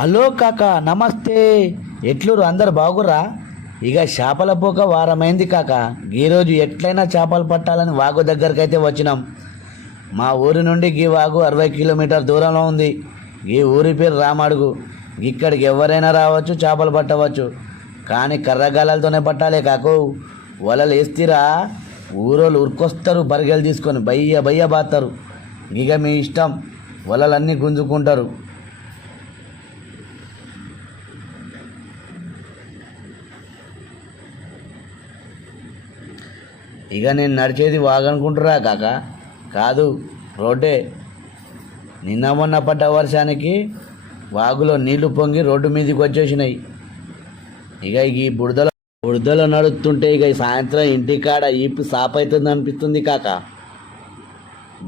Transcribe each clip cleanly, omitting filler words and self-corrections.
Hello కాకా నమస్తే. ఎట్లురు అందరు బాగురా? ఇక చేపల పోక వారమైంది కాక. ఈరోజు ఎట్లయినా చేపలు పట్టాలని వాగు దగ్గరికి అయితే వచ్చినాం. మా ఊరి నుండి గీ వాగు 60 కిలోమీటర్ దూరంలో ఉంది. ఈ ఊరి పేరు రామడుగు. ఇక్కడికి ఎవరైనా రావచ్చు, చేపలు పట్టవచ్చు. కానీ కర్రగాలతోనే పట్టాలి కాకు. వలలు వేస్తీరా, ఊరోళ్ళు ఉరికొస్తారు బరిగెలు తీసుకొని బయ్య బయ్య బాస్తారు. ఇక మీ ఇష్టం, వలలన్నీ గుంజుకుంటారు. ఇక నేను నడిచేది వాగనుకుంటురా కాక, కాదు రోడ్డే. నిన్న మొన్న పడ్డ వర్షానికి వాగులో నీళ్లు పొంగి రోడ్డు మీదకి వచ్చేసినాయి. ఇక ఈ బురదలో నడుస్తుంటే ఇక సాయంత్రం ఇంటికాడ ఈపు సాప్ అవుతుంది అనిపిస్తుంది కాక.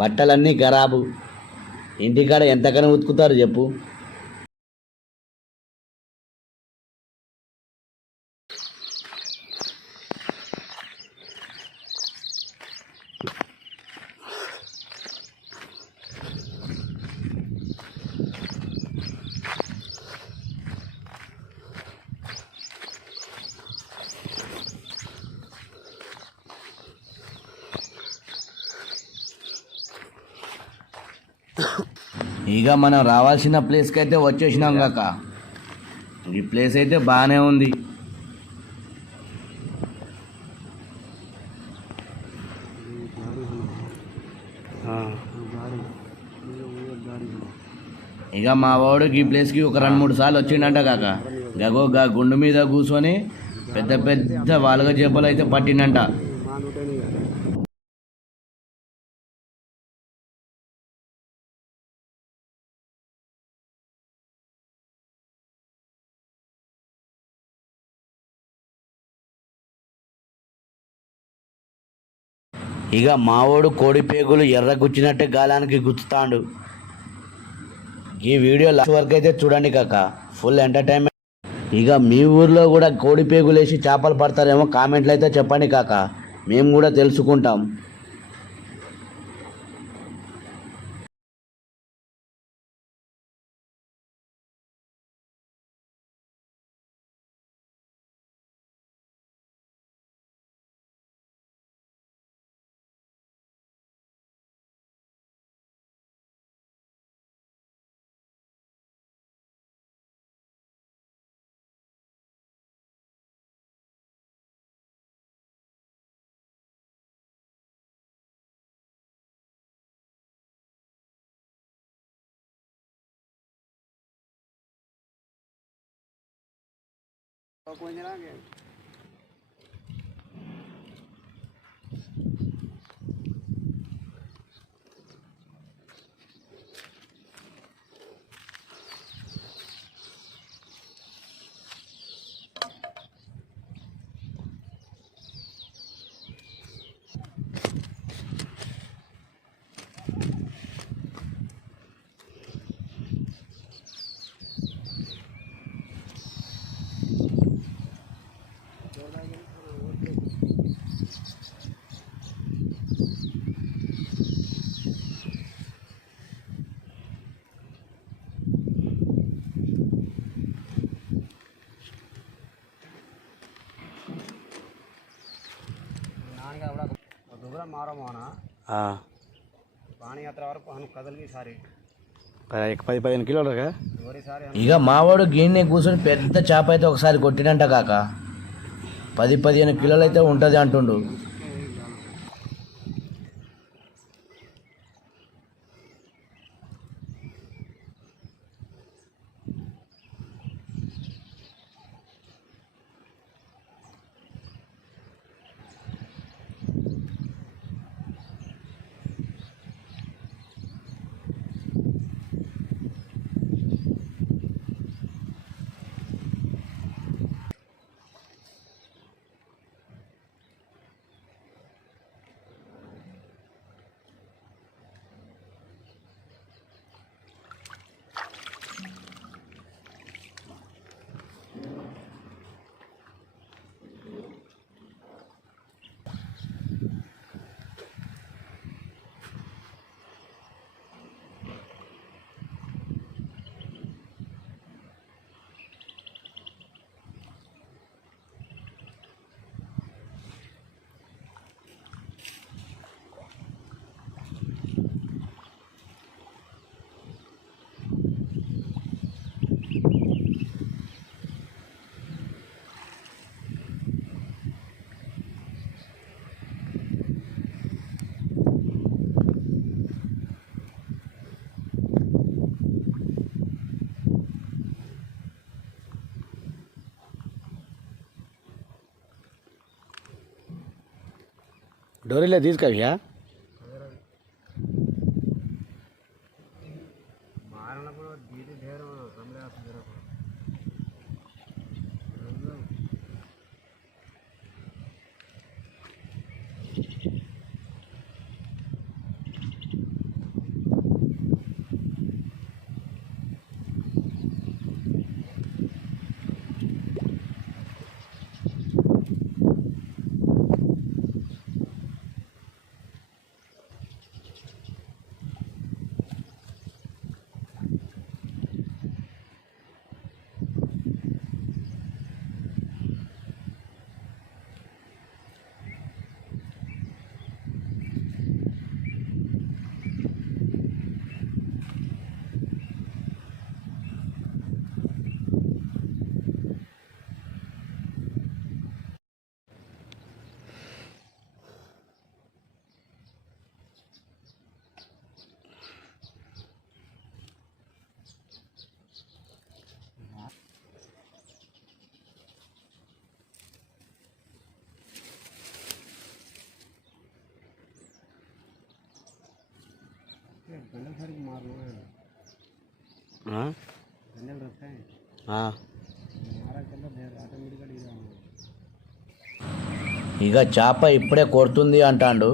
బట్టలన్నీ ఖరాబు. ఇంటికాడ ఎంతకని ఉతుకుతారు చెప్పు. ఇక మనం రావాల్సిన ప్లేస్కి అయితే వచ్చేసినాం కాక. ఈ ప్లేస్ అయితే బాగానే ఉంది. ఇక మా వాడు ఈ ప్లేస్కి ఒక 2-3 సార్లు వచ్చిండంట కాక. గగో గా గుండు మీద కూర్చొని పెద్ద పెద్ద వాలుగ చేపలు అయితే పట్టిండంట. ఇక మావోడు కోడి పేగులు ఎర్ర గుచ్చినట్టే గాలానికి గుచ్చుతాండు. ఈ వీడియో లాస్ట్ వరకు అయితే చూడండి కాక, ఫుల్ ఎంటర్టైన్మెంట్. ఇక మీ ఊర్లో కూడా కోడి పేగులు వేసి చేపలు పడతారేమో కామెంట్లు అయితే చెప్పండి కాక, మేము కూడా తెలుసుకుంటాం. ఇక మావాడు గిన్నె కూర్చొని పెద్ద చేప అయితే ఒకసారి కొట్టినంట కాక. 10-15 కిలోలు అయితే ఉంటుంది అంటుండు. డోరీలో తీసుకవ్యా ఇక చేప ఇప్పుడే కొడుతుంది అంటాండు.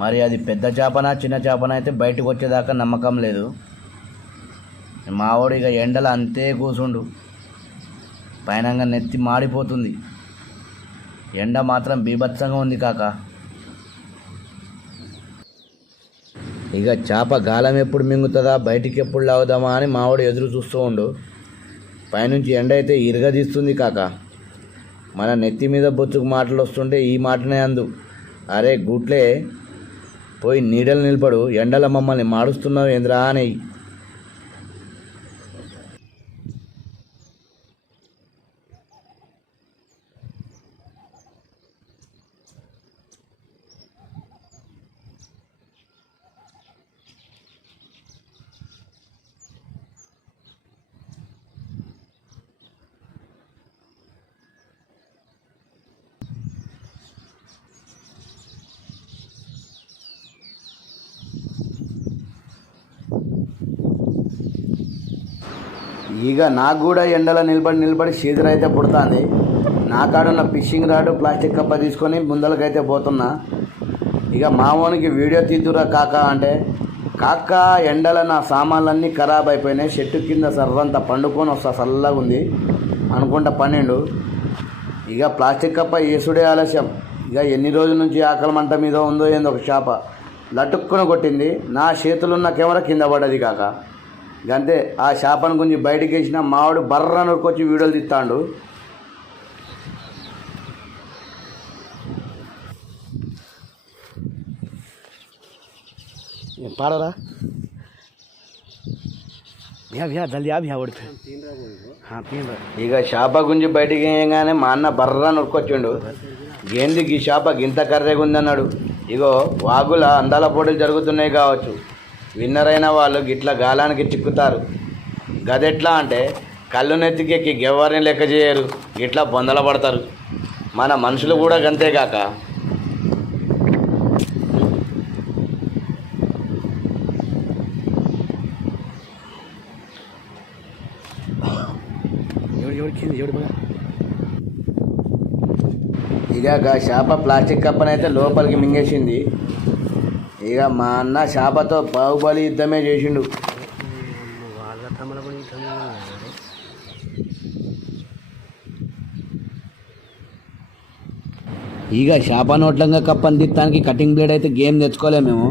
మరి అది పెద్ద చేపనా చిన్న చేపనా అయితే బయటకు వచ్చేదాకా నమ్మకం లేదు. మావాడు ఇక ఎండలు అంతే కూసుండు, పైనంగా నెత్తి మాడిపోతుంది. ఎండ మాత్రం బీభత్సంగా ఉంది కాక. ఇక చేప గాలం ఎప్పుడు మింగుతుందా, బయటికి ఎప్పుడు లాగుదామా అని మావాడు ఎదురు చూస్తూ ఉండు. పైనుంచి ఎండ అయితే ఇరగదీస్తుంది కాక. మన నెత్తి మీద బొచ్చుకు మాటలు వస్తుంటే ఈ మాటనే అందు, అరే గుట్లే పోయి నీడలు నిలబడు, ఎండల మమ్మల్ని మాడుస్తున్నావు ఏంద్రా అని. ఇక నాకు కూడా ఎండలో నిలబడి చీదరైతే పుడుతుంది. నా కాడున్న ఫిషింగ్ రాడు ప్లాస్టిక్ కప్ప తీసుకొని ముందలకైతే పోతున్నా. ఇక మామూనికి వీడియో తీద్దురా కాక అంటే, కాక ఎండల నా సామాన్లన్నీ ఖరాబ్ అయిపోయినాయి, చెట్టు కింద సర్రంతా పండుకొని వస్తా చల్లగా ఉంది అనుకుంటా పన్నెండు. ఇక ప్లాస్టిక్ కప్ప ఏసుడే ఆలస్యం. ఇక ఎన్ని రోజుల నుంచి ఆకలి మంట మీద ఉందో ఏందో ఒక చేప లటుక్కున కొట్టింది. నా చేతులున్న కెమెరా కింద పడ్డది కాక. అంతే ఆ చేపను గురించి బయటికి వేసిన మావాడు బర్ర నొక్కొచ్చి వీడియోలు తీస్తాడు. పాడరా జల్దీ ఓడిపోయి. ఇక చేప గుంజి బయటికి వేయగానే మా అన్న బర్ర నొక్కొచ్చిండు. ఏందికి ఈ చేప గింత కర్రెగా ఉందన్నాడు. ఇగో వాగుల అందాల పోటీలు జరుగుతున్నాయి కావచ్చు, విన్నర్ అయిన వాళ్ళు గిట్ల గాలానికి చిక్కుతారు. గదెట్లా అంటే కళ్ళు నెత్తికెక్కి ఎవరిని లెక్క చేయరు, గిట్లా బొందల పడతారు. మన మనుషులు కూడా గంతేగాక. ఇక చేప ప్లాస్టిక్ కప్పనైతే లోపలికి మింగేసింది. ఇక మా అన్న చేపతో బాహుబలి యుద్ధమే చేసిండు. ఇక చేప నోట్లంగా కప్పని తిత్తానికి కటింగ్ బ్లేడ్ అయితే గేమ్ తెచ్చుకోలేము మేము.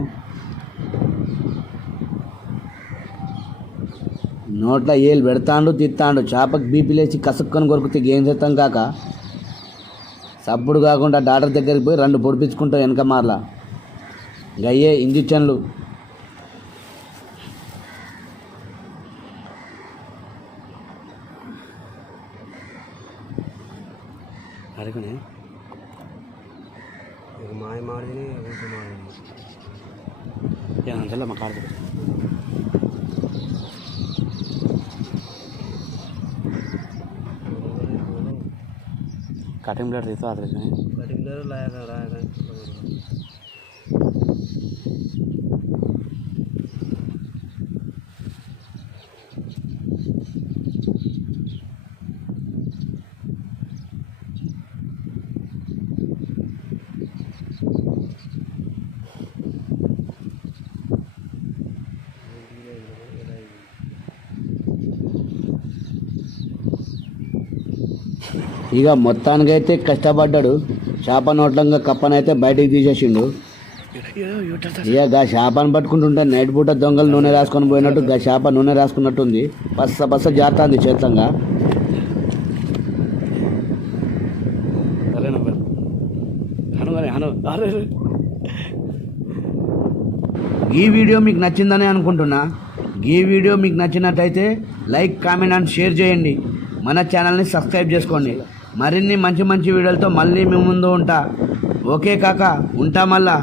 నోట్లో ఏళ్ళు పెడతాండు తిత్తాండు. చేపకు బీపీ లేచి కసుక్కొని కొరుకుతే గేమ్ చేస్తాం కాక. సప్పుడు కాకుండా డాక్టర్ దగ్గరికి పోయి 2 పొడిపించుకుంటాం వెనక మార్లా. గయ్యే ఇంజక్షన్లు. అడుగునే మాయ మాడిని అంతలో మాట్లాడుతుంది. कटिंग ब्लेड रहता है कटिंग ब्लेड लाया रहा ఇక మొత్తానికైతే కష్టపడ్డాడు. చేప నోట్లంగా కప్పనైతే బయటికి తీసేసిండు. ఇక గా చేపను పట్టుకుంటుంటే నైట్ పూట దొంగలు నూనె రాసుకొని పోయినట్టు గా చేప నూనె రాసుకున్నట్టుంది. పస్స జారుతుంది చేతంగా. ఈ వీడియో మీకు నచ్చిందని అనుకుంటున్నా. ఈ వీడియో మీకు నచ్చినట్టయితే లైక్, కామెంట్ అండ్ షేర్ చేయండి. మన ఛానల్ని సబ్స్క్రైబ్ చేసుకోండి. మరిన్ని మంచి వీడియోలతో మళ్ళీ మీ ముందు ఉంటా. ఓకే కాకా, ఉంటా మళ్ళా.